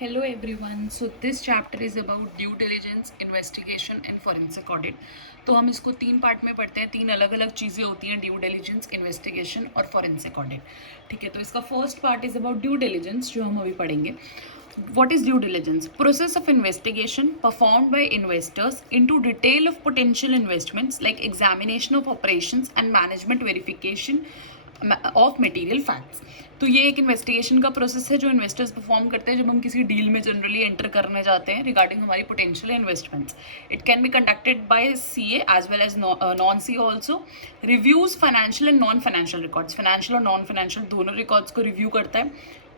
Hello everyone. So this chapter is about due diligence, investigation and forensic audit. तो हम इसको तीन part में पढ़ते हैं. तीन अलग अलग चीज़ें होती हैं, ड्यू डिलिजेंस, इन्वेस्टिगेशन और फॉरेंसिक ऑडिट. ठीक है, तो इसका first part is about due diligence जो हम अभी पढ़ेंगे. What is due diligence? Process of investigation performed by investors into detail of potential investments like examination of operations and management verification of material facts. तो ये एक investigation का process है जो इन्वेस्टर्स परफॉर्म करते हैं जब हम किसी डील में जनरली एंटर करने जाते हैं रिगार्डिंग हमारी potential investments. It can be conducted by CA as well as non CA also. Reviews financial and non financial records, financial और नॉन फाइनेंशियल दोनों रिकॉर्ड्स को रिव्यू करता है.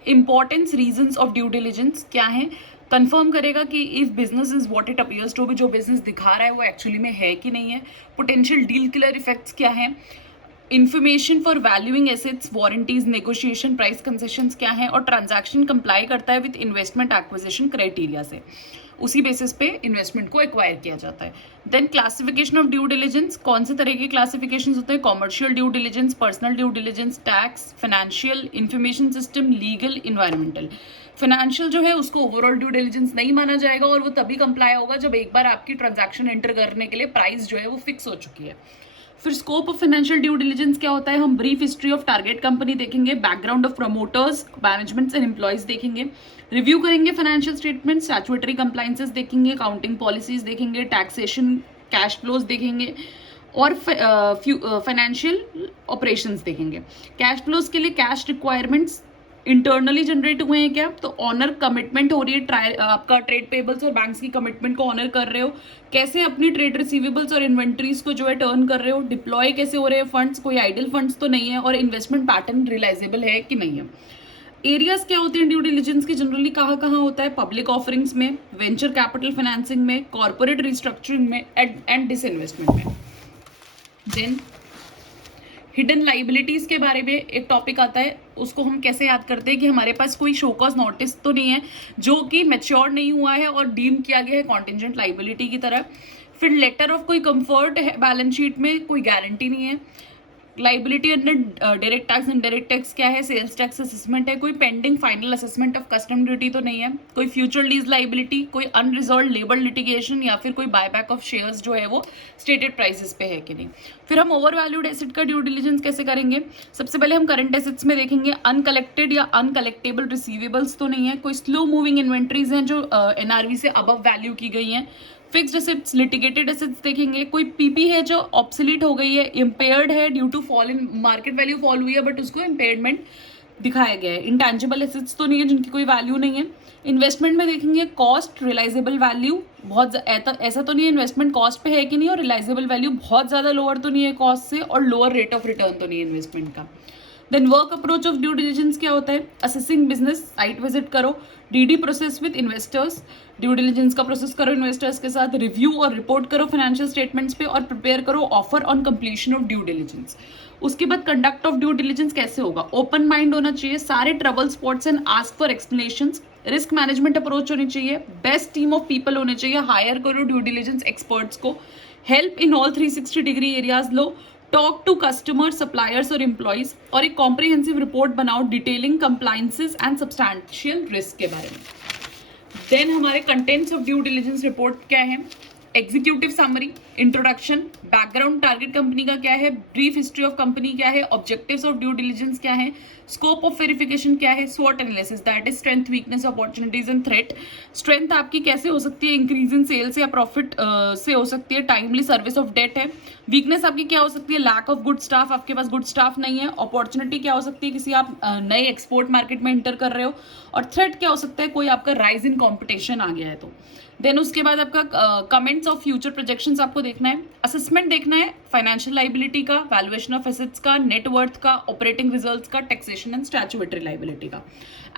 Importance reasons of due diligence क्या है, confirm करेगा कि if business is what it appears to be, जो बिजनेस दिखा रहा है वो एक्चुअली में है कि नहीं है. पोटेंशियल डील किलर इफेक्ट्स क्या है, information for valuing assets, warranties, negotiation, price concessions क्या है, और ट्रांजैक्शन कंप्लाई करता है विद इन्वेस्टमेंट एक्विजिशन क्राइटेरिया से. उसी बेसिस पे इन्वेस्टमेंट को एक्वायर किया जाता है. Then classification of due diligence, कौन से तरह के क्लासिफिकेशन होते हैं, commercial due diligence, personal due diligence, tax, financial, information system, legal, environmental. Financial जो है उसको ओवरऑल ड्यू डिलिजेंस नहीं माना जाएगा और वो तभी कंप्लाई होगा जब एक बार आपकी ट्रांजैक्शन एंटर करने के लिए प्राइस जो है वो फिक्स हो चुकी है. फिर scope of financial due diligence क्या होता है, हम brief history of target company देखेंगे, background of promoters, managements and employees देखेंगे, रिव्यू करेंगे फाइनेंशियल स्टेटमेंट, स्टैट्यूटरी कंप्लायंसेस देखेंगे, अकाउंटिंग पॉलिसीज देखेंगे, टैक्सेशन, कैश फ्लोज देखेंगे और फाइनेंशियल ऑपरेशंस देखेंगे. कैश फ्लोज के लिए कैश रिक्वायरमेंट्स इंटरनली जनरेट हुए हैं क्या, तो ऑनर कमिटमेंट हो रही है, आपका ट्रेड पेबल्स और बैंक्स की कमिटमेंट को ऑनर कर रहे हो, कैसे अपनी ट्रेड रिसीवेबल्स और इन्वेंट्रीज को जो है टर्न कर रहे हो, डिप्लॉय कैसे हो रहे हैं फंड्स, कोई आइडल फंड्स तो नहीं है, और इन्वेस्टमेंट पैटर्न रियलाइजेबल है कि नहीं है. एरियाज क्या होते हैं ड्यू डिलिजेंस की, जनरली कहाँ कहाँ होता है, पब्लिक ऑफरिंग्स में, वेंचर कैपिटल फाइनेंसिंग में, कॉर्पोरेट रिस्ट्रक्चरिंग में एंड डिसइन्वेस्टमेंट में. देन हिडन लाइबिलिटीज के बारे में एक टॉपिक आता है, उसको हम कैसे याद करते हैं कि हमारे पास कोई शो कॉज नोटिस तो नहीं है जो कि मैच्योर नहीं हुआ है और डीम किया गया है कॉन्टिजेंट लाइबिलिटी की तरह. फिर लेटर ऑफ कोई कंफर्ट है बैलेंस शीट में, कोई गारंटी नहीं है. Liability under direct tax, indirect tax क्या है, सेल्स टैक्स असेसमेंट है, कोई pending final assessment of custom duty तो नहीं है, कोई फ्यूचर लीज लाइबिलिटी, कोई अनरिजॉल्व लेबर लिटिगेशन या फिर कोई बायबैक ऑफ शेयर्स जो है वो स्टेटेड प्राइसेस पे है कि नहीं. फिर हम ओवर वैल्यूड एसेट का ड्यू डिलिजेंस कैसे करेंगे, सबसे पहले हम करंट एसेट्स में देखेंगे, अनकलेक्टेड या अनकलेक्टेबल रिसीवेबल्स तो नहीं है, कोई स्लो मूविंग इन्वेंट्रीज हैं जो एनआरवी से अबव वैल्यू की गई हैं. फिक्स्ड एसेट्स, लिटिगेटेड एसेट्स देखेंगे, कोई पीपी है जो ऑब्सोलीट हो गई है, इम्पेयर्ड है due to fall in market value, fall हुई है बट उसको इम्पेयरमेंट दिखाया गया है. इंटैंजिबल एसेट्स तो नहीं है जिनकी कोई वैल्यू नहीं है. इन्वेस्टमेंट में देखेंगे कॉस्ट, रियलाइजेबल वैल्यू बहुत ऐसा तो नहीं है इन्वेस्टमेंट कॉस्ट पे है कि नहीं, और रियलाइजेबल वैल्यू बहुत ज़्यादा लोअर तो नहीं है कॉस्ट से, और लोअर रेट ऑफ रिटर्न तो नहीं है इन्वेस्टमेंट का. Then work approach of due diligence क्या होता है, असेसिंग बिजनेस, साइट विजिट करो, DD process with investors, due diligence का प्रोसेस करो इन्वेस्टर्स के साथ, रिव्यू और रिपोर्ट करो फाइनेंशियल स्टेटमेंट्स पे, और प्रिपेयर करो offer on completion of due diligence. उसके बाद कंडक्ट ऑफ ड्यू डिलिजेंस कैसे होगा, ओपन माइंड होना चाहिए, सारे trouble spots and ask for explanations, risk management approach होनी चाहिए, बेस्ट टीम ऑफ पीपल होने चाहिए, हायर करो ड्यू डिलिजेंस एक्सपर्ट्स को, help in all 360 degree areas लो, टॉक टू कस्टमर, सप्लायर्स और एम्प्लॉइज, और एक कॉम्प्रिहेंसिव रिपोर्ट बनाओ detailing compliances and substantial risk के बारे में. देन हमारे contents of due diligence report क्या है, executive summary, introduction, background target company का क्या है, ब्रीफ हिस्ट्री ऑफ कंपनी क्या है, ऑब्जेक्टिव्स ऑफ ड्यू डिलिजेंस क्या है, स्कोप ऑफ वेरिफिकेशन क्या है, स्वॉट analysis that is strength, weakness, opportunities and threat. Strength आपकी कैसे हो सकती है, इंक्रीज इन सेल्स या प्रॉफिट से हो सकती है, टाइमली सर्विस ऑफ डेट है. वीकनेस आपकी क्या हो सकती है, लैक ऑफ गुड स्टाफ, आपके पास गुड स्टाफ नहीं है. अपॉर्चुनिटी क्या हो सकती है, किसी आप नए एक्सपोर्ट मार्केट में एंटर कर रहे हो. और थ्रेट क्या हो सकता है, कोई आपका राइज इन कॉम्पिटिशन आ गया है तो. देन उसके बाद आपका कमेंट्स ऑफ फ्यूचर प्रोजेक्शंस आपको देखना है, असेसमेंट देखना है फाइनेंशियल लाइबिलिटी का, वैल्यूएशन ऑफ एसेट्स का, नेटवर्थ का, ऑपरेटिंग रिजल्ट्स का, टैक्सेशन एंड स्टैट्यूटरी लाइबिलिटी का.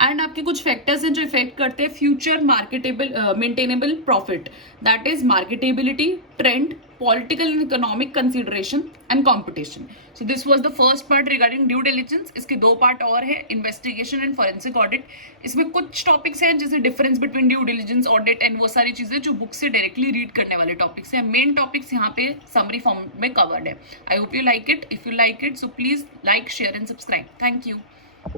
एंड आपके कुछ फैक्टर्स हैं जो इफेक्ट करते हैं future marketable maintainable profit, that is marketability, trend, political and economic consideration and competition. So this was the first part regarding due diligence. इसके दो पार्ट और है, इन्वेस्टिगेशन एंड फॉरेंसिक ऑडिट. इसमें कुछ टॉपिक्स हैं जैसे difference between due diligence, audit and वो सारी चीजें जो बुक से डायरेक्टली रीड करने वाले टॉपिक्स हैं. मेन टॉपिक्स यहाँ पे समरी फॉर्म में कवर्ड है. I hope you like it. If you like it so please like, share and subscribe. Thank you.